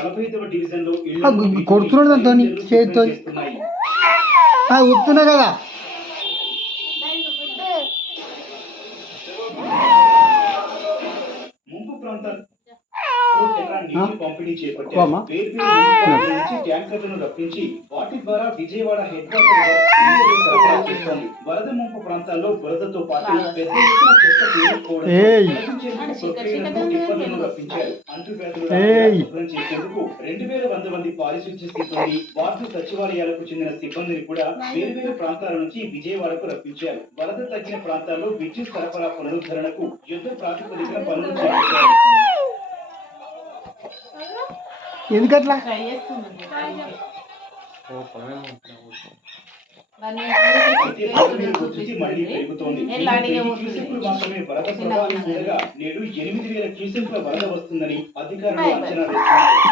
45వ division లో కొడుతున్నాడు దాంతో చేతితో ఉప్పుతున్నా కదా. ముంపు ప్రాంతాలు నీటి పంపిణీ చేపట్టారు. ట్యాంకర్లను రప్పించి వాటి ద్వారా విజయవాడ హెడ్ క్వార్టర్ చేస్తోంది. వరద ముంపు ప్రాంతాల్లో బురదతో పాటు పెద్ద ఎత్తున చెత్త టిప్పర్లను రప్పించారు. అంటువ్యాధులను శుభ్రం చేసేందుకు 2100 మంది పారిశుద్ధ్య సిబ్బంది, వార్డు సచివాలయాలకు చెందిన సిబ్బందిని కూడా వేర్వేరు ప్రాంతాల నుంచి విజయవాడకు రప్పించారు. వరద తగ్గిన ప్రాంతాల్లో విద్యుత్ సరఫరా పునరుద్ధరణకు యుద్ధ ప్రాతిపదికన పనులు చేపట్టారు. ఎందుకట్లా మళ్లీ పెరుగుతోంది. మాత్రమే వరద ప్రభావం ఉండగా నేడు 8000 క్యూసెక్ల వరద వస్తుందని అధికారులు అంచనా వేస్తున్నారు.